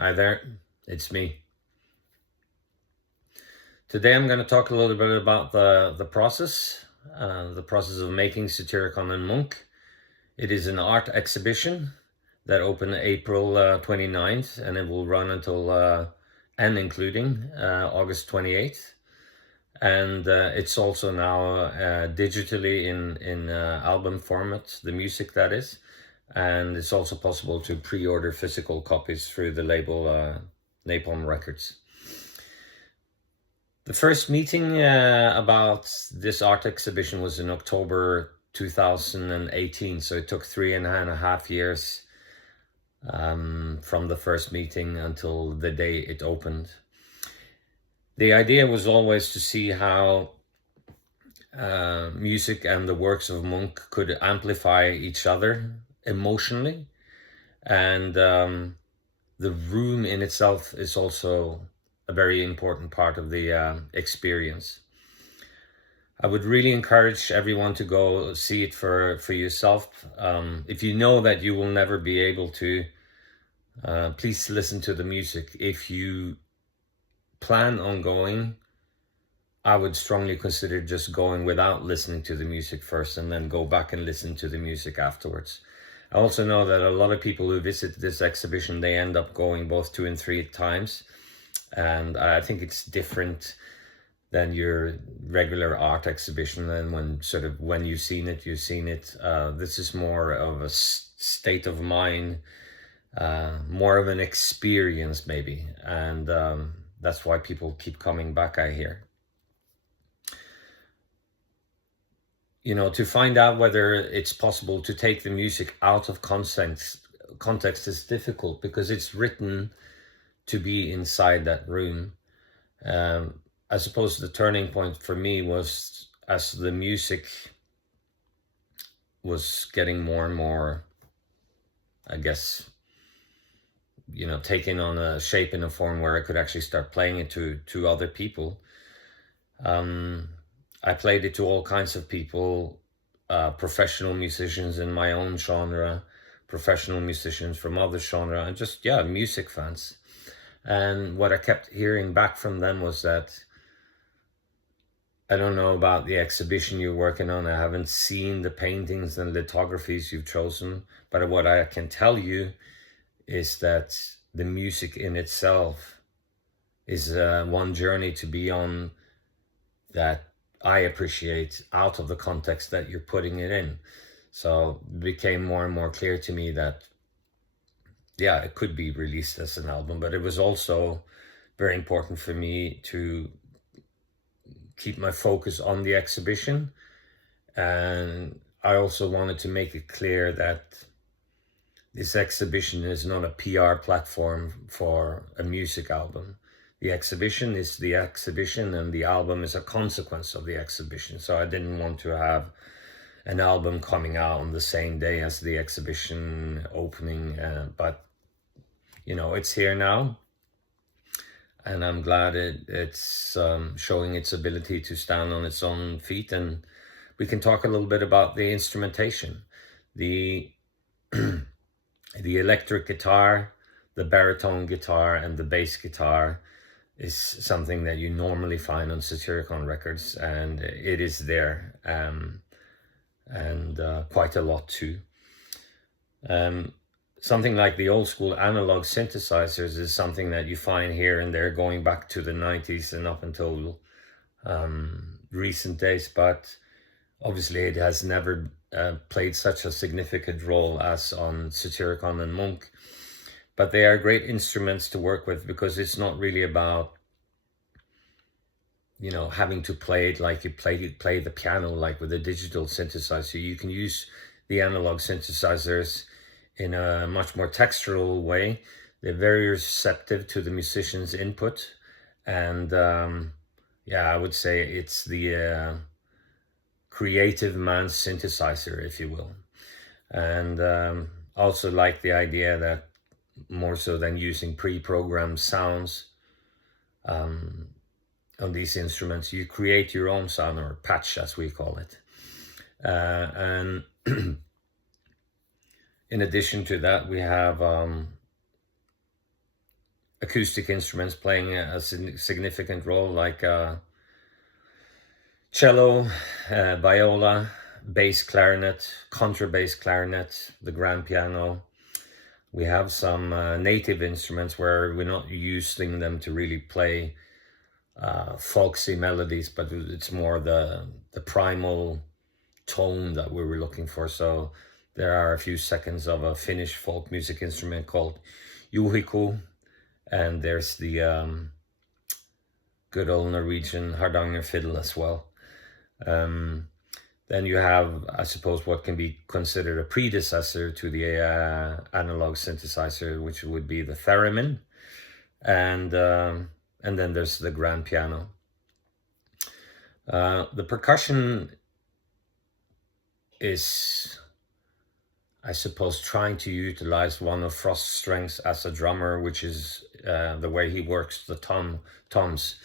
Hi there, it's me. Today I'm going to talk a little bit about the process of making Satyricon Munch. It is an art exhibition that opened April 29th, and it will run until and including August 28th. And it's also now digitally in album format, the music that is. And it's also possible to pre-order physical copies through the label Napalm Records. The first meeting about this art exhibition was in October 2018, so it took 3.5 years from the first meeting until the day it opened. The idea was always to see how music and the works of Munch could amplify each other emotionally, and the room in itself is also a very important part of the experience. I would really encourage everyone to go see it for yourself. If you know that you will never be able to, please listen to the music. If you plan on going, I would strongly consider just going without listening to the music first and then go back and listen to the music afterwards. I also know that a lot of people who visit this exhibition, they end up going both 2 and 3 times. And I think it's different than your regular art exhibition, and when you've seen it, you've seen it. This is more of a state of mind, more of an experience maybe, and that's why people keep coming back, I hear. You know, to find out whether it's possible to take the music out of context is difficult, because it's written to be inside that room. I suppose the turning point for me was as the music was getting more and more, I guess, you know, taking on a shape and a form where I could actually start playing it to other people. I played it to all kinds of people, professional musicians in my own genre, professional musicians from other genre, and just, music fans. And what I kept hearing back from them was that, I don't know about the exhibition you're working on. I haven't seen the paintings and lithographies you've chosen, but what I can tell you is that the music in itself is one journey to be on that I appreciate out of the context that you're putting it in. So it became more and more clear to me that, it could be released as an album, but it was also very important for me to keep my focus on the exhibition. And I also wanted to make it clear that this exhibition is not a PR platform for a music album. The exhibition is the exhibition, and the album is a consequence of the exhibition. So I didn't want to have an album coming out on the same day as the exhibition opening, but you know, it's here now, and I'm glad it's showing its ability to stand on its own feet. And we can talk a little bit about the instrumentation. The electric guitar, the baritone guitar, and the bass guitar is something that you normally find on Satyricon records, and it is there, and quite a lot too. Something like the old school analog synthesizers is something that you find here and there going back to the 90s and up until recent days, but obviously it has never played such a significant role as on Satyricon and Munch. But they are great instruments to work with, because it's not really about, you know, having to play it like you play the piano, like with a digital synthesizer. You can use the analog synthesizers in a much more textural way. They're very receptive to the musician's input. And I would say it's the creative man's synthesizer, if you will. And also like the idea that more so than using pre-programmed sounds on these instruments, you create your own sound, or patch as we call it. And in addition to that, we have acoustic instruments playing a significant role, like cello, viola, bass clarinet, contrabass clarinet, the grand piano. We have some native instruments where we're not using them to really play folksy melodies, but it's more the primal tone that we were looking for. So there are a few seconds of a Finnish folk music instrument called juhikku, and there's the good old Norwegian hardanger fiddle as well. Then you have, I suppose, what can be considered a predecessor to the analog synthesizer, which would be the theremin, and then there's the grand piano. The percussion is, I suppose, trying to utilize one of Frost's strengths as a drummer, which is the way he works the toms.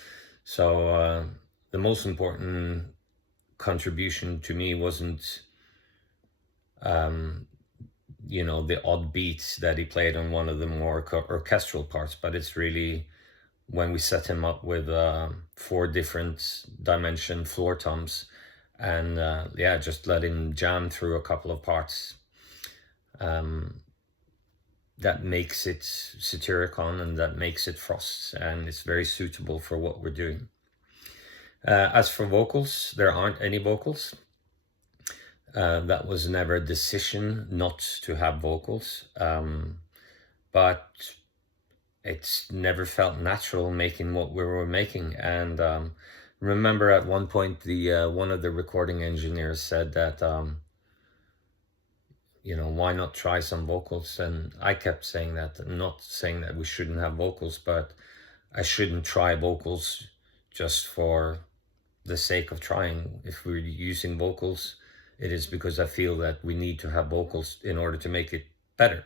So the most important contribution to me wasn't, you know, the odd beats that he played on one of the more orchestral parts, but it's really when we set him up with 4 different dimension floor toms, and yeah, just let him jam through a couple of parts. That makes it Satyricon, and that makes it Frost, and it's very suitable for what we're doing. As for vocals, there aren't any vocals. That was never a decision not to have vocals, but it's never felt natural making what we were making. And remember at one point, the one of the recording engineers said that, you know, why not try some vocals? And I kept saying that, not saying that we shouldn't have vocals, but I shouldn't try vocals just for the sake of trying. If we're using vocals, it is because I feel that we need to have vocals in order to make it better.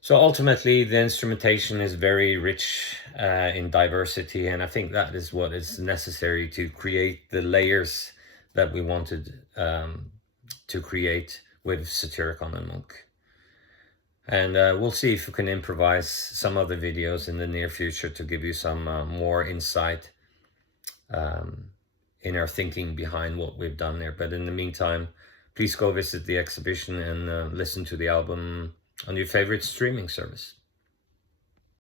So ultimately, the instrumentation is very rich in diversity, and I think that is what is necessary to create the layers that we wanted to create with Satyricon and Munch. And we'll see if we can improvise some other videos in the near future to give you some more insight in our thinking behind what we've done there. But in the meantime, please go visit the exhibition and listen to the album on your favorite streaming service.